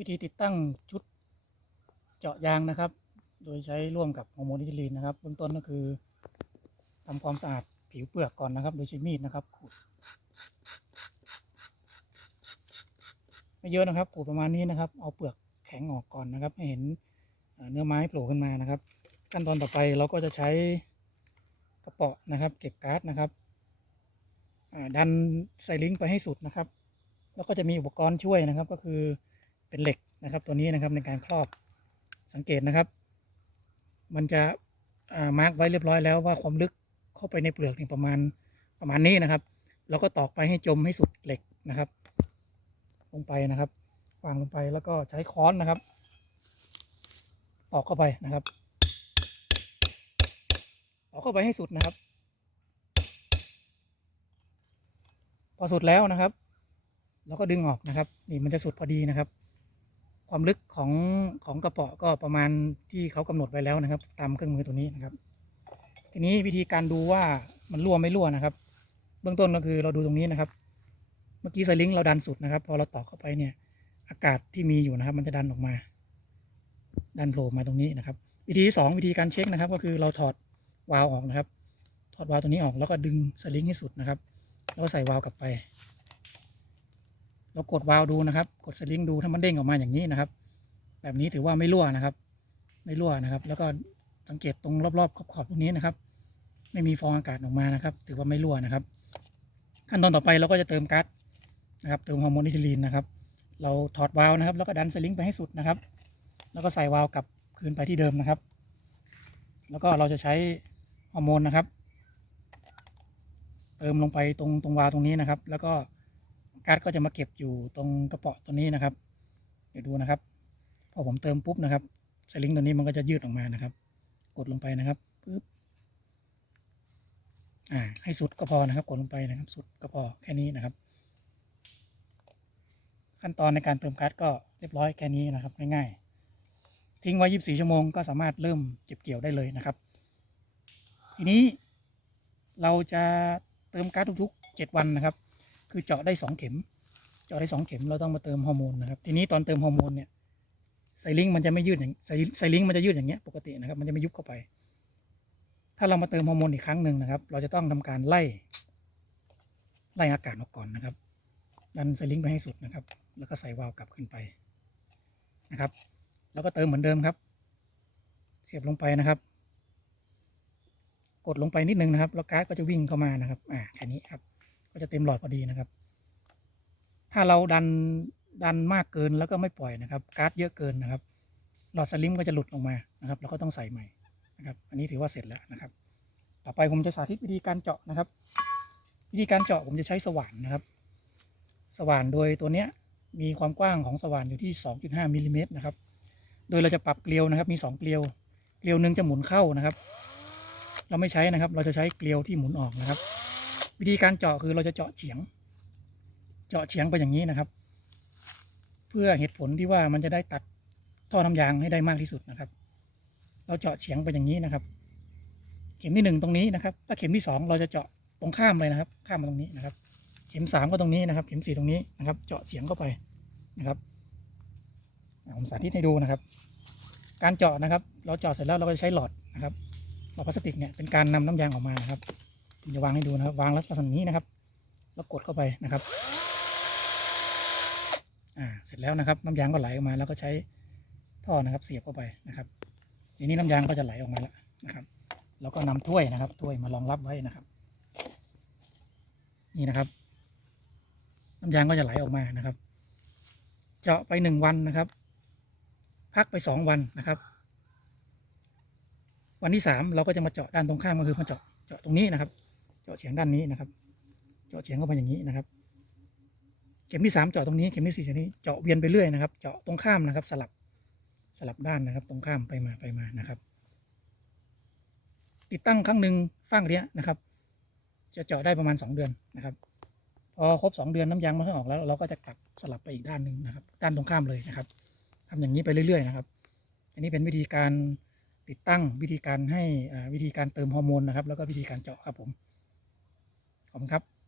วิธีติดตั้งชุดเจาะยางนะครับ โดยใช้ร่วมกับฮอร์โมนอิทิลีนนะครับเบื้องต้นก็คือทำความสะอาดผิวเปลือกก่อนนะครับ โดยใช้มีดนะครับขูดไม่เยอะนะครับขูดประมาณนี้นะครับ เอาเปลือกแข็งออกก่อนนะครับ ให้เห็นเนื้อไม้โผล่ขึ้นมานะครับ ขั้นตอนต่อไปเราก็จะใช้กระเป๋อนะครับ เก็บก๊าซนะครับดันใส่ลิงก์ไปให้สุดนะครับ แล้วก็จะมีอุปกรณ์ช่วยนะครับ ก็คือ เป็นเหล็กนะครับตัวนี้นะครับในการครอบสังเกตนะครับ มันจะมาร์กไว้เรียบร้อยแล้วว่าความลึกเข้าไปในเปลือกนี่ประมาณประมาณนี้นะครับ แล้วก็ตอกไปให้จมให้สุดเหล็กนะครับ ลงไปนะครับวางลงไปแล้วก็ใช้ค้อนนะครับ ตอกเข้าไปนะครับตอกเข้าไปให้สุดนะครับ พอสุดแล้วนะครับ แล้วก็ดึงออกนะครับ นี่มันจะสุดพอดีนะครับ ความลึกของของกระเป๋อก็ประมาณที่เขากำหนดไว้แล้วนะครับ ตามเครื่องมือตัวนี้นะครับ ทีนี้วิธีการดูว่ามันรั่วไม่รั่วนะครับ เบื้องต้นก็คือเราดูตรงนี้นะครับ เมื่อกี้สลิงเราดันสุดนะครับ พอเราตอกเข้าไปเนี่ย อากาศที่มีอยู่นะครับ มันจะดันออกมา ดันโผล่มาตรงนี้นะครับ วิธีที่สองวิธีการเช็คนะครับ ก็คือเราถอดวาล์วออกนะครับ ถอดวาล์วตัวนี้ออกแล้วก็ดึงสลิงให้สุดนะครับ แล้วก็ใส่วาล์วกลับไป เรากดวาล์วดูนะครับ กดสลิงดูถ้ามันเด้งออกมาอย่างนี้นะครับ แบบนี้ถือว่าไม่รั่วนะครับ ไม่รั่วนะครับ แล้วก็สังเกตตรงรอบๆขอบๆตรงนี้นะครับ ไม่มีฟองอากาศออกมานะครับ ถือว่าไม่รั่วนะครับ ขั้นตอนต่อไปเราก็จะเติมก๊าซนะครับเติมฮอร์โมนอิทิลีนนะครับ เราถอดวาล์วนะครับ แล้วก็ดันสลิงไปให้สุดนะครับ แล้วก็ใส่วาล์วกลับคืนไปที่เดิมนะครับ แล้วก็เราจะใช้ฮอร์โมนนะครับ เติมลงไปตรงตรงวาล์วตรงนี้นะครับ แล้วก็ ก๊าซก็จะมาเก็บอยู่ตรงกระเป๋อตัวนี้นะครับ เดี๋ยวดูนะครับ พอผมเติมปุ๊บนะครับสลิงตัวนี้มันก็จะยืดออกมานะครับ กดลงไปนะครับปึ๊บอ่าให้สุดก็พอนะครับ กดลงไปนะครับ สุดก็พอแค่นี้นะครับ ขั้นตอนในการเติมก๊าซก็เรียบร้อยแค่นี้นะครับ ง่ายๆ ทิ้งไว้ 24 ชั่วโมงก็สามารถเริ่มเก็บเกี่ยวได้เลยนะครับ ทีนี้เราจะเติมก๊าซทุกๆ 7 วันนะครับ คือเจาะได้2เข็ม เจาะได้2เข็มเราต้องมาเติมฮอร์โมนนะครับ ทีนี้ตอนเติมฮอร์โมนเนี่ยไซลิงก์มันจะไม่ยืดอย่างไซลิงก์มันจะยืดอย่างเงี้ยปกตินะครับ มันจะไม่ยุบเข้าไป ถ้าเรามาเติมฮอร์โมนอีกครั้งหนึ่งนะครับ เราจะต้องทำการไล่ ไล่อากาศออกก่อนนะครับ ดันไซลิงก์ไปให้สุดนะครับ แล้วก็ใส่วาล์วกลับขึ้นไปนะครับ แล้วก็เติมเหมือนเดิมครับ เสียบลงไปนะครับ กดลงไปนิดนึงนะครับ แล้วก๊าซก็จะวิ่งเข้ามานะครับ อ่าแค่นี้ครับ ก็จะเต็มหลอดพอดีนะครับ ถ้าเราดันดันมากเกินแล้วก็ไม่ปล่อยนะครับก๊าซเยอะเกินนะครับ หลอดสลิมก็จะหลุดออกมานะครับเราก็ต้องใส่ใหม่นะครับ อันนี้ถือว่าเสร็จแล้วนะครับ ต่อไปผมจะสาธิตวิธีการเจาะนะครับ วิธีการเจาะผมจะใช้สว่านนะครับ สว่านโดยตัวเนี้ยมีความกว้างของสว่านอยู่ที่ 2.5มิลลิเมตรนะครับ โดยเราจะปรับเกลียวนะครับ มีสองเกลียว เกลียวหนึ่งจะหมุนเข้านะครับ เราไม่ใช้นะครับ เราจะใช้เกลียวที่หมุนออกนะครับ วิธีการเจาะคือเราจะเจาะเฉียง เจาะเฉียงไปอย่างนี้นะครับ เพื่อเหตุผลที่ว่ามันจะได้ตัดท่อน้ำยางให้ได้มากที่สุดนะครับ เราเจาะเฉียงไปอย่างนี้นะครับ เข็มที่หนึ่งตรงนี้นะครับ ถ้าเข็มที่สองเราจะเจาะตรงข้ามเลยนะครับ ข้ามมาตรงนี้นะครับ เข็มสามก็ตรงนี้นะครับ เข็มสี่ตรงนี้นะครับ เจาะเฉียงเข้าไปนะครับผมสาธิตให้ดูนะครับ การเจาะนะครับ เราเจาะเสร็จแล้วเราก็จะใช้หลอดนะครับหลอดพลาสติกเนี่ยเป็นการนำน้ำยางออกมานะครับ ผมจะวางให้ดูนะครับ วางลักษณะนี้นะครับ แล้วกดเข้าไปนะครับ อ่า เสร็จแล้วนะครับ น้ำยางก็ไหลออกมา แล้วก็ใช้ท่อนะครับ เสียบเข้าไปนะครับ ทีนี้น้ำยางก็จะไหลออกมาแล้วนะครับ แล้วก็นำถ้วยนะครับ ถ้วยมารองรับไว้นะครับ นี่นะครับ น้ำยางก็จะไหลออกมานะครับ เจาะไปหนึ่งวันนะครับ พักไปสองวันนะครับ วันที่สามเราก็จะมาเจาะด้านตรงข้ามก็คือมาเจาะเจาะตรงนี้นะครับาะเฉียงด้านนี้นะครับ เจาะเฉียงเข้าไปอย่างนี้นะครับ เข็มที่สามเจาะตรงนี้ เข็มที่สี่เจาะนี้ เจาะเวียนไปเรื่อยนะครับ เจาะตรงข้ามนะครับ สลับสลับด้านนะครับ ตรงข้ามไปมาไปมานะครับ ติดตั้งครั้งหนึ่งฟางเนี้ยนะครับ จะเจาะได้ประมาณสองเดือนนะครับ พอครบสองเดือนน้ำยางมันก็ออกแล้ว เราก็จะกลับสลับไปอีกด้านหนึ่งนะครับ ด้านตรงข้ามเลยนะครับทำอย่างนี้ไปเรื่อยๆนะครับ อันนี้เป็นวิธีการติดตั้งวิธีการให้วิธีการเติมฮอร์โมนนะครับ แล้วก็วิธีการเจาะครับผม ขอบคุณครับ